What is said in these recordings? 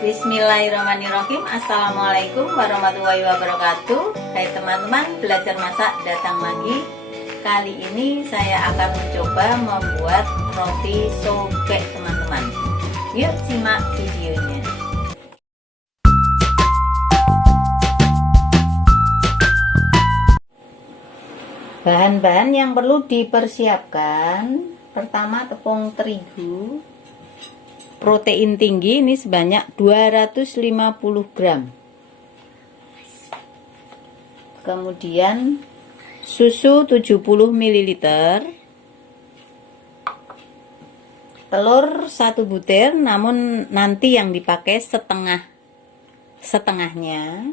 Bismillahirrahmanirrahim. Assalamualaikum warahmatullahi wabarakatuh. Hai teman-teman, belajar masak datang lagi. Kali ini saya akan mencoba membuat roti sobek teman-teman. Yuk simak videonya. Bahan-bahan yang perlu dipersiapkan: pertama, tepung terigu protein tinggi, ini sebanyak 250 gram. Kemudian susu 70 ml, telur 1 butir, namun nanti yang dipakai setengahnya,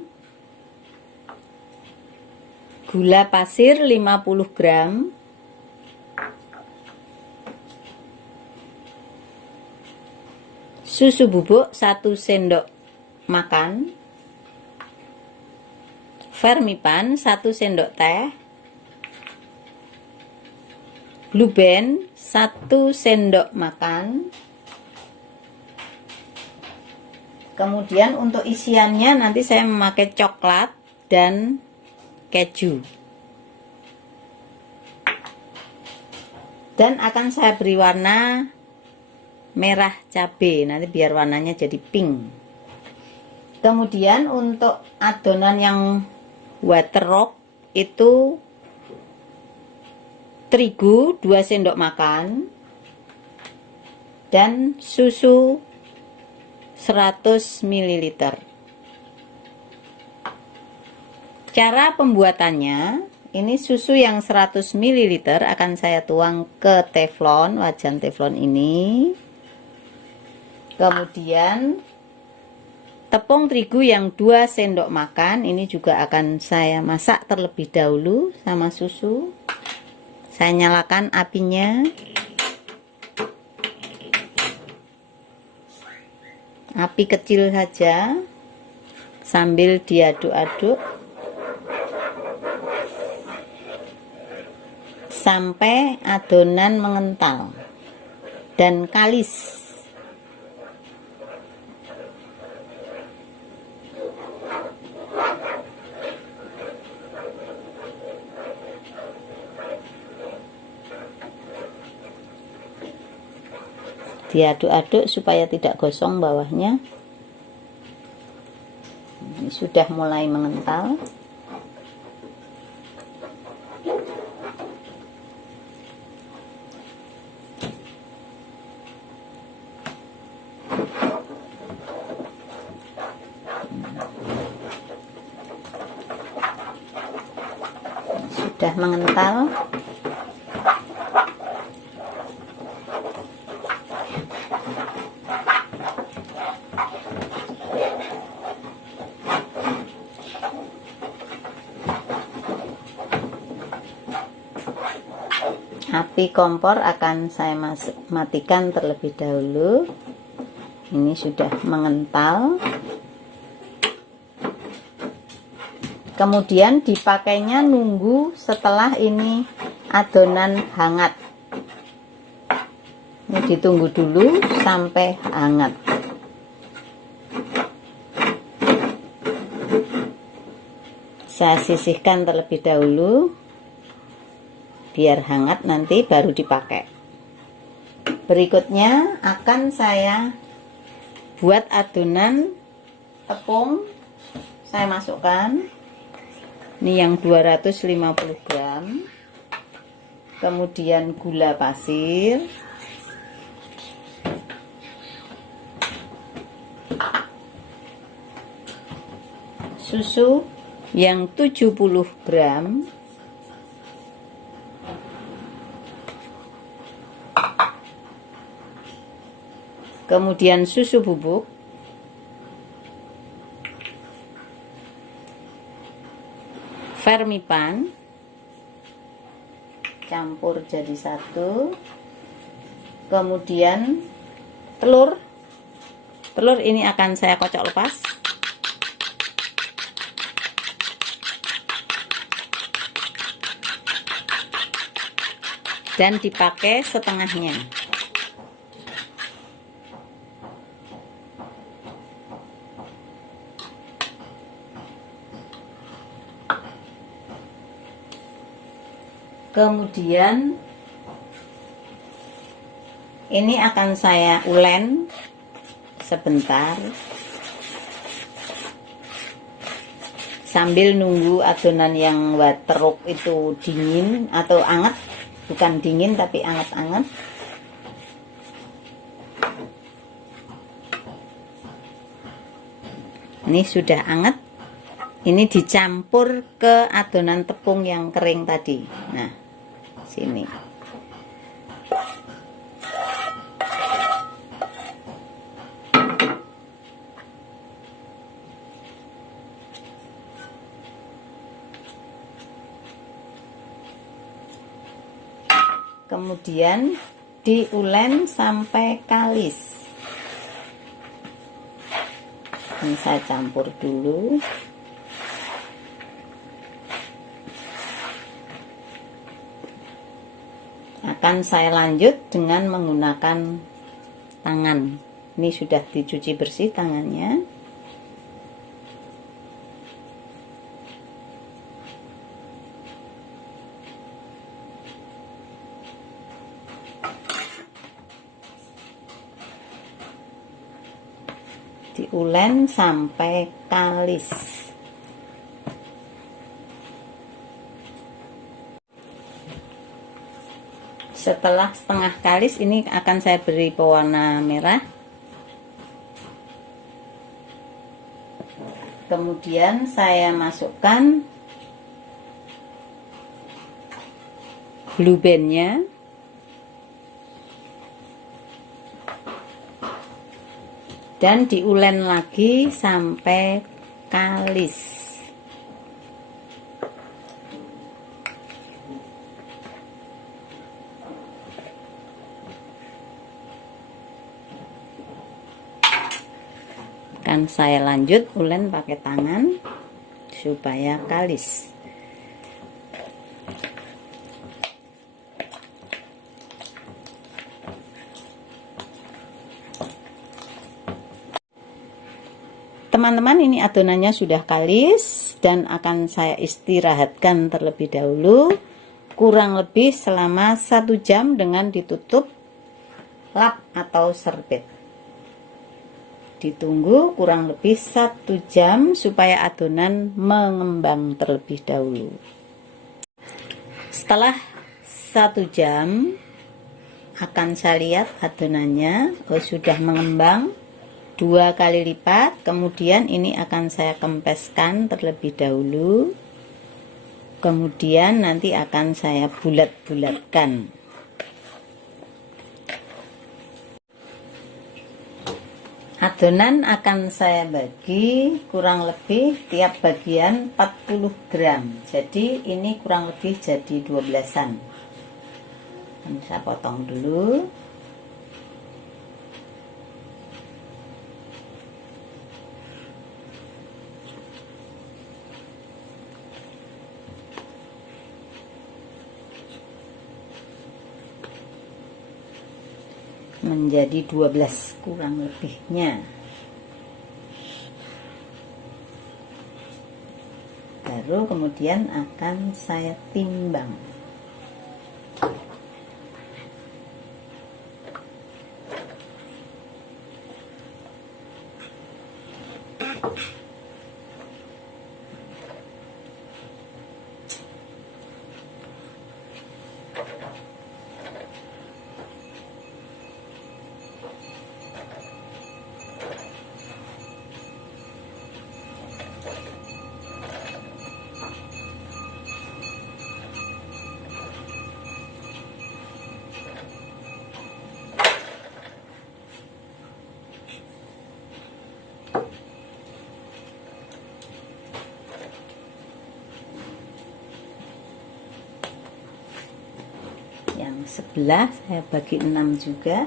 gula pasir 50 gram, susu bubuk 1 sendok makan, Fermipan 1 sendok teh, Blue Band 1 sendok makan. Kemudian untuk isiannya nanti saya memakai coklat dan keju, dan akan saya beri warna merah cabai, nanti biar warnanya jadi pink. Kemudian untuk adonan yang waterok itu terigu 2 sendok makan dan susu 100 ml. Cara pembuatannya, ini susu yang 100 ml akan saya tuang ke teflon, wajan teflon ini. Kemudian tepung terigu yang 2 sendok makan ini juga akan saya masak terlebih dahulu sama susu. Saya nyalakan apinya. Api kecil saja sambil diaduk-aduk sampai adonan mengental dan kalis. Diaduk-aduk supaya tidak gosong bawahnya. Ini sudah mulai mengental. Sudah mengental. Api kompor akan saya matikan terlebih dahulu. Ini sudah mengental. Kemudian dipakainya nunggu setelah ini adonan hangat. Ini ditunggu dulu sampai hangat. Saya sisihkan terlebih dahulu biar hangat, nanti baru dipakai. Berikutnya akan saya buat adonan tepung. Saya masukkan ini yang 250 gram, kemudian gula pasir, susu yang 70 gram, kemudian susu bubuk, Fermipan, campur jadi satu. Kemudian telur ini akan saya kocok lepas. Dan dipakai setengahnya. Kemudian ini akan saya ulen sebentar sambil nunggu adonan yang wateruk itu dingin atau anget, bukan dingin tapi anget-anget. Ini sudah anget, ini dicampur ke adonan tepung yang kering tadi. Nah, sini. Kemudian diulen sampai kalis. Ini saya campur dulu. Akan saya lanjut dengan menggunakan tangan. Ini sudah dicuci bersih tangannya. Diulen sampai kalis. Setelah setengah kalis, ini akan saya beri pewarna merah. Kemudian saya masukkan blue bandnya. Dan diulen lagi sampai kalis. Akan saya lanjut ulen pakai tangan supaya kalis. Teman-teman, ini adonannya sudah kalis dan akan saya istirahatkan terlebih dahulu kurang lebih selama 1 jam dengan ditutup lap atau serbet. Ditunggu kurang lebih 1 jam supaya adonan mengembang terlebih dahulu. Setelah 1 jam akan saya lihat adonannya sudah mengembang 2 kali lipat. Kemudian ini akan saya kempeskan terlebih dahulu, kemudian nanti akan saya bulat-bulatkan. Adonan akan saya bagi kurang lebih tiap bagian 40 gram, jadi ini kurang lebih jadi 12-an. Saya potong dulu. Menjadi 12 kurang lebihnya. Baru kemudian akan saya timbang. Yang sebelah saya bagi 6 juga.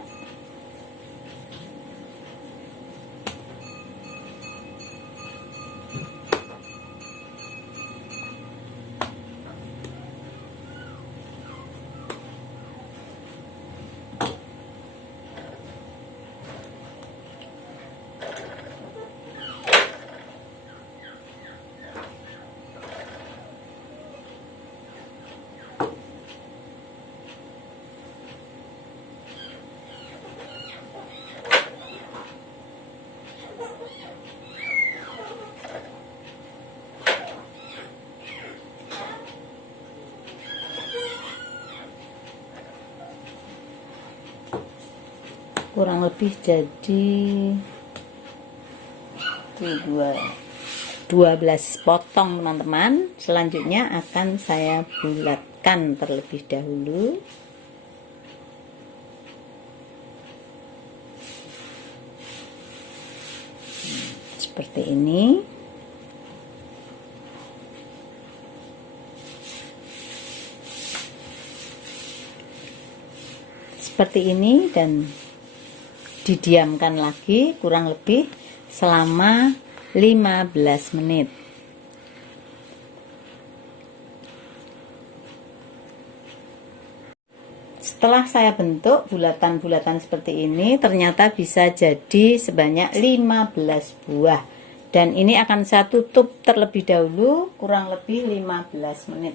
kurang lebih jadi 12 potong teman-teman. Selanjutnya akan saya bulatkan terlebih dahulu. Seperti ini. Seperti ini, dan didiamkan lagi kurang lebih selama 15 menit. Setelah saya bentuk bulatan-bulatan seperti ini, ternyata bisa jadi sebanyak 15 buah. Dan ini akan saya tutup terlebih dahulu kurang lebih 15 menit.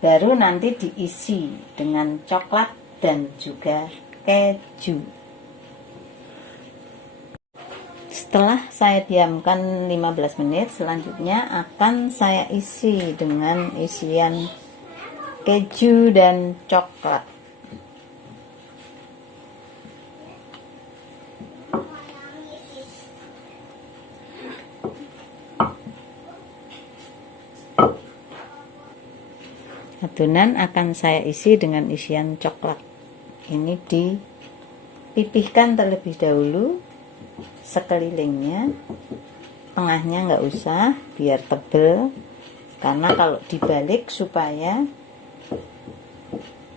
Baru nanti diisi dengan coklat dan juga keju. Setelah saya diamkan 15 menit, selanjutnya akan saya isi dengan isian keju dan coklat. Adonan akan saya isi dengan isian coklat. Ini dipipihkan terlebih dahulu sekelilingnya, tengahnya nggak usah, biar tebel, karena kalau dibalik supaya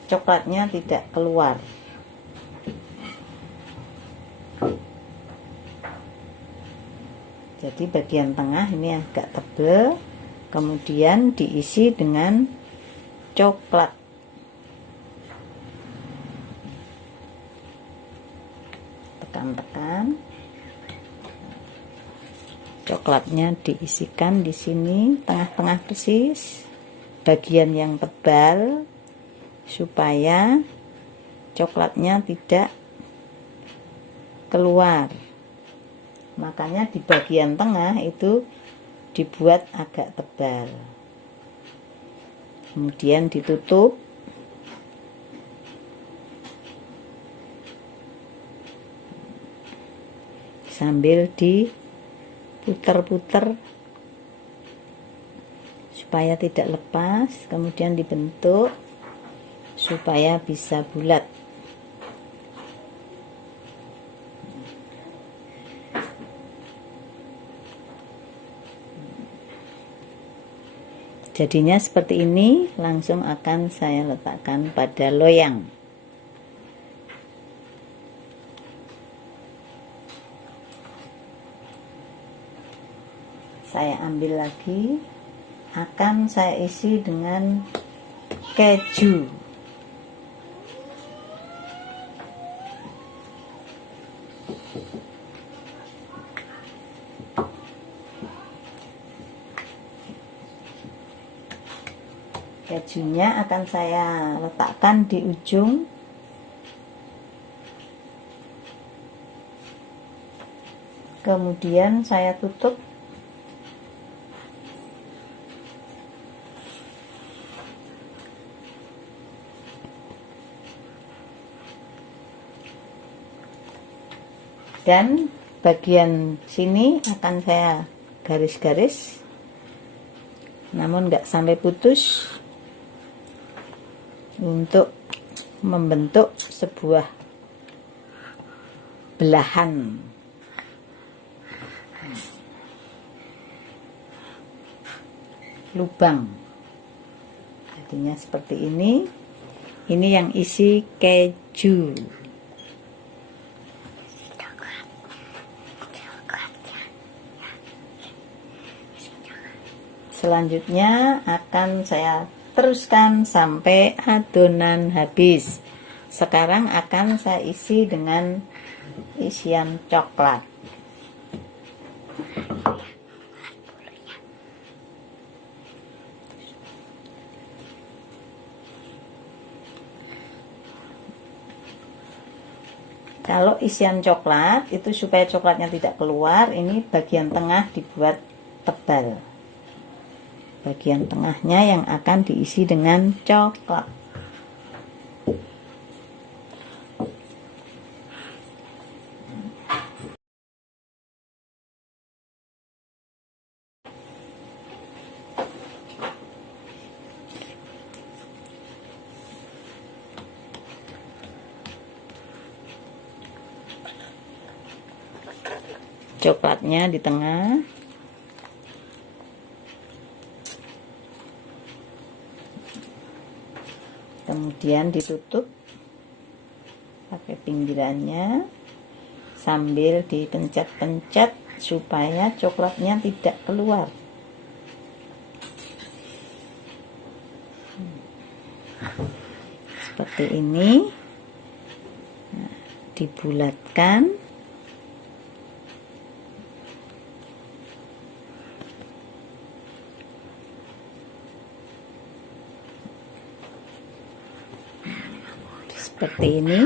coklatnya tidak keluar. Jadi bagian tengah ini agak tebel, kemudian diisi dengan coklat. Tekan-tekan, coklatnya diisikan di sini tengah-tengah persis, bagian yang tebal, supaya coklatnya tidak keluar. Makanya di bagian tengah itu dibuat agak tebal. Kemudian ditutup. Sambil diputer-puter supaya tidak lepas, kemudian dibentuk supaya bisa bulat. Jadinya seperti ini, langsung akan saya letakkan pada loyang. Saya ambil lagi, akan saya isi dengan keju. Kejunya akan saya letakkan di ujung. Kemudian saya tutup. Dan bagian sini akan saya garis-garis, namun nggak sampai putus, untuk membentuk sebuah belahan. Lubang. Jadinya seperti ini. Ini yang isi keju. Selanjutnya akan saya teruskan sampai adonan habis. Sekarang akan saya isi dengan isian coklat. Kalau isian coklat itu supaya coklatnya tidak keluar, ini bagian tengah dibuat tebal. Bagian tengahnya yang akan diisi dengan coklat. coklatnya di tengah. Kemudian ditutup pakai pinggirannya sambil dipencet-pencet supaya coklatnya tidak keluar. Seperti ini. Nah, dibulatkan. Seperti ini.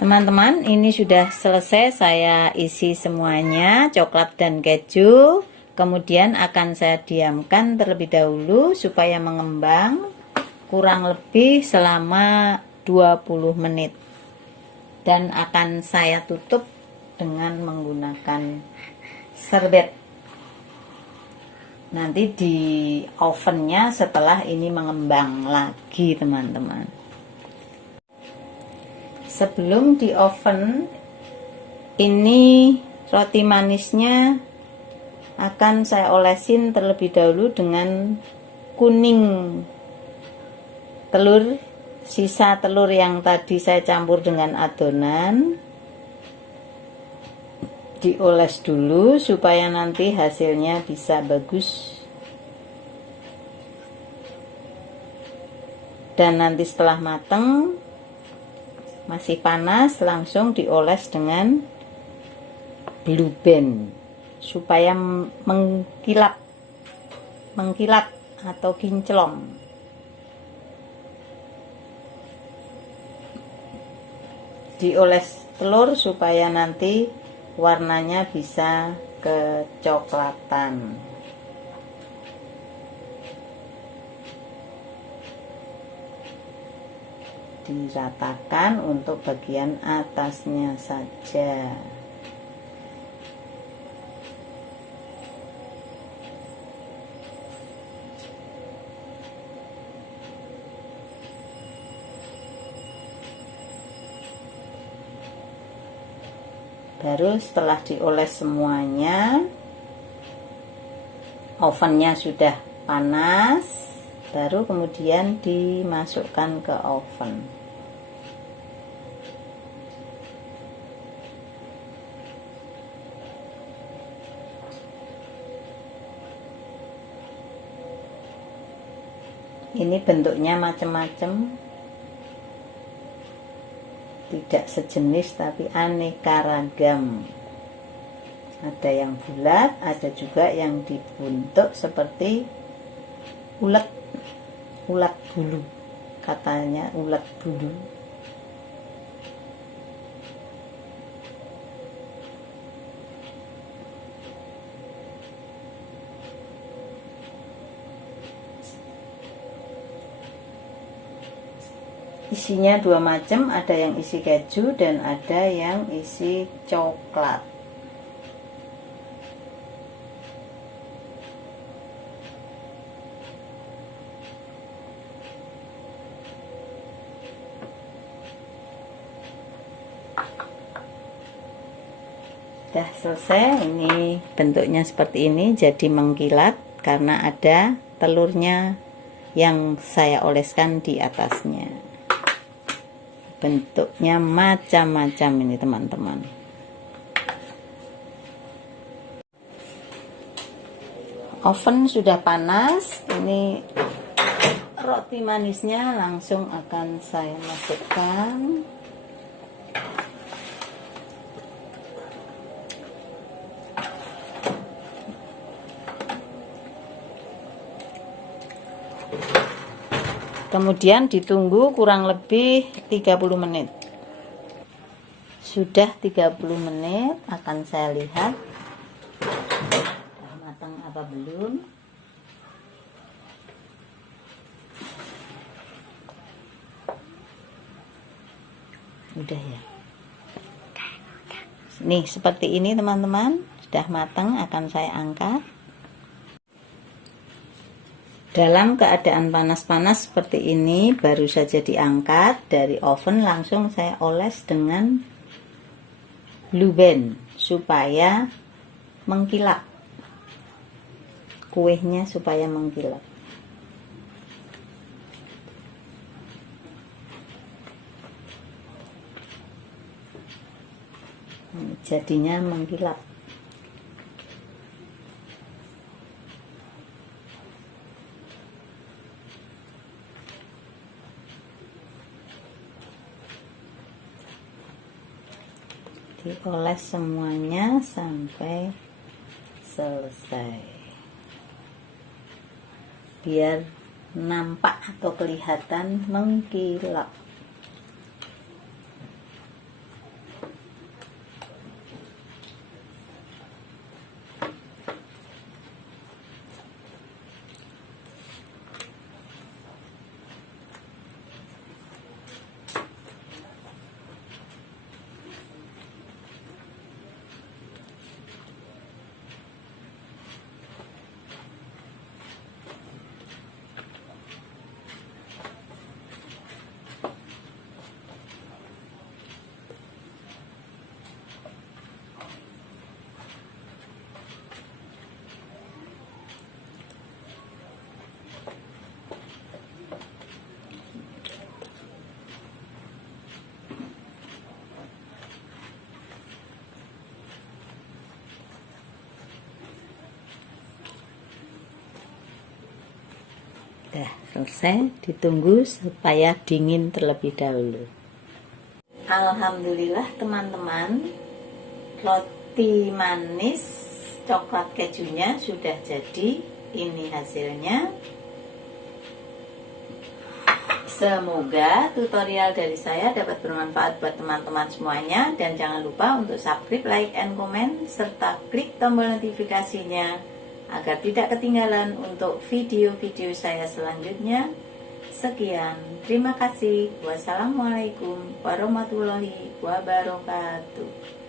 Teman-teman, ini sudah selesai saya isi semuanya, coklat dan keju. Kemudian akan saya diamkan terlebih dahulu supaya mengembang kurang lebih selama 20 menit. Dan akan saya tutup dengan menggunakan serbet. Nanti di ovennya setelah ini mengembang lagi, teman-teman. Sebelum di oven, ini roti manisnya akan saya olesin terlebih dahulu dengan kuning telur, sisa telur yang tadi saya campur dengan adonan. Dioles dulu supaya nanti hasilnya bisa bagus. Dan nanti setelah mateng, masih panas, langsung dioles dengan blue band supaya mengkilat atau kinclong. Dioles telur supaya nanti warnanya bisa kecoklatan. Diratakan untuk bagian atasnya saja. Baru setelah dioles semuanya, ovennya sudah panas, baru kemudian dimasukkan ke oven. Ini bentuknya macam-macam, tidak sejenis tapi aneka ragam. Ada yang bulat, ada juga yang dibentuk seperti ulat bulu, katanya ulat bulu. Isinya dua macam, ada yang isi keju dan ada yang isi coklat. Sudah selesai, ini bentuknya seperti ini, jadi mengkilat karena ada telurnya yang saya oleskan di atasnya. Bentuknya macam-macam ini, teman-teman. Oven sudah panas, ini roti manisnya langsung akan saya masukkan. Kemudian ditunggu kurang lebih 30 menit. Sudah 30 menit, akan saya lihat sudah matang apa belum. Udah ya. Nih seperti ini, teman-teman, sudah matang, akan saya angkat. Dalam keadaan panas-panas seperti ini, baru saja diangkat dari oven, langsung saya oles dengan Blue Band supaya mengkilap. Kuenya supaya mengkilap. Jadinya mengkilap. Dioles semuanya sampai selesai, biar nampak atau kelihatan mengkilap. Udah selesai, ditunggu supaya dingin terlebih dahulu. Alhamdulillah teman-teman, roti manis coklat kejunya sudah jadi. Ini hasilnya. Semoga tutorial dari saya dapat bermanfaat buat teman-teman semuanya. Dan jangan lupa untuk subscribe, like, and comment, serta klik tombol notifikasinya agar tidak ketinggalan untuk video-video saya selanjutnya. Sekian, terima kasih. Wassalamualaikum warahmatullahi wabarakatuh.